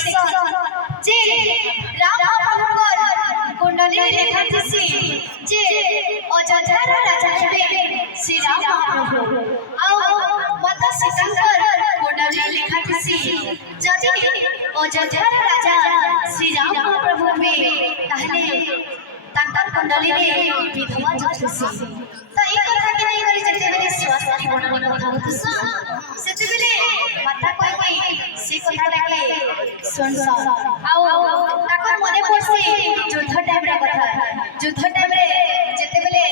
जे राम बाबूकर कुंडली लेखा थी जे अयोध्या राजा हेबे श्री राम महाप्रभु आ माता सीताकर कुंडली लेखा थी जदि अयोध्या राजा श्री राम महाप्रभु बे ताहले तांकर कुंडली रे विधवा जथुसी तो एक कथा के नहीं करी जते बेले स्वास्थ्य बननी कथा होतस सेते बेले माता कोई से कथा के सुन आओ ताकर मने पड़से युद्ध टाइम रे कथा युद्ध टाइम रे जते बेले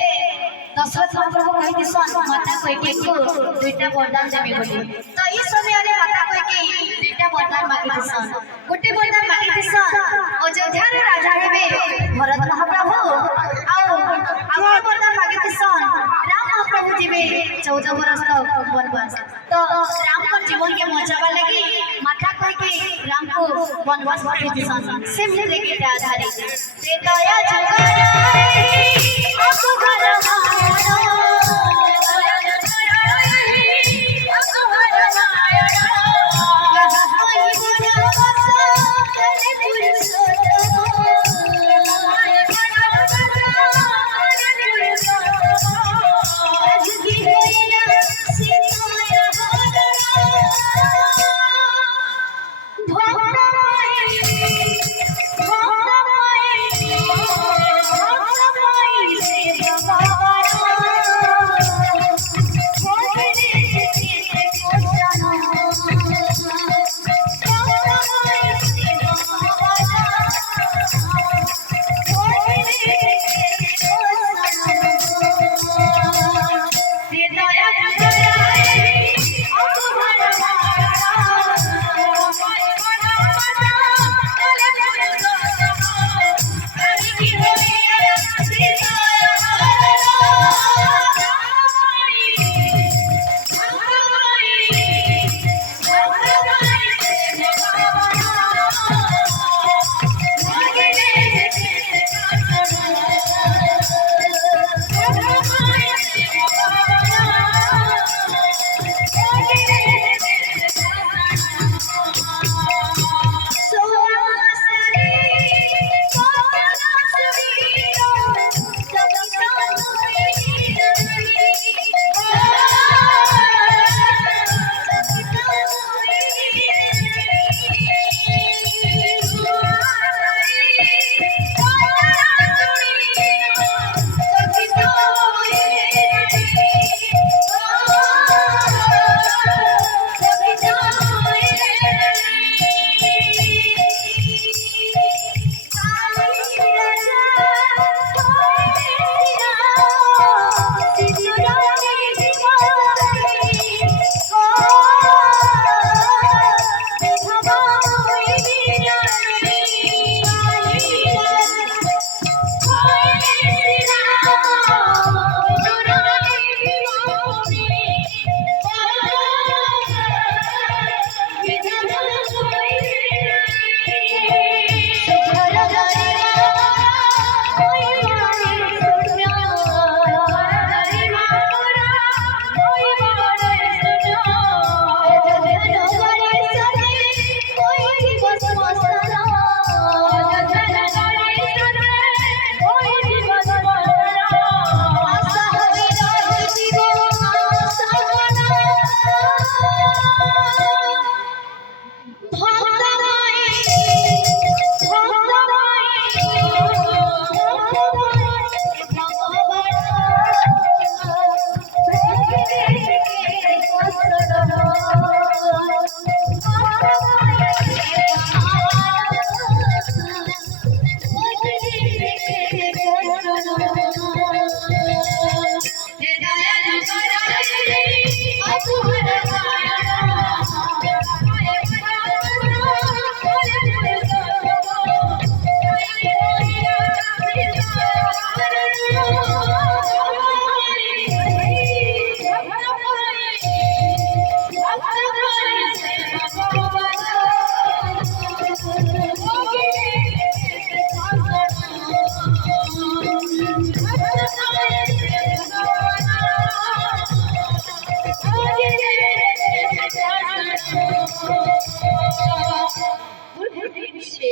दशरथ महाप्रभु कहि दिसन माता कोई के को दुईटा वरदान देबे बोली तो ई समय रे माता कोई के दुईटा वरदान मांगी दिसन गोटे वरदान मांगी दिसन अयोध्या रे राजा हेबे भरत महाप्रभु आओ आउर वरदान मांगी दिसन राम महाप्रभु जीवे 14 बरस तक वनवास तो राम को जीवन के बचावा लगी माता कोई के राम को वनवास भेज दिसन सिमले लेके आधारित त्रेताया जुग ସେ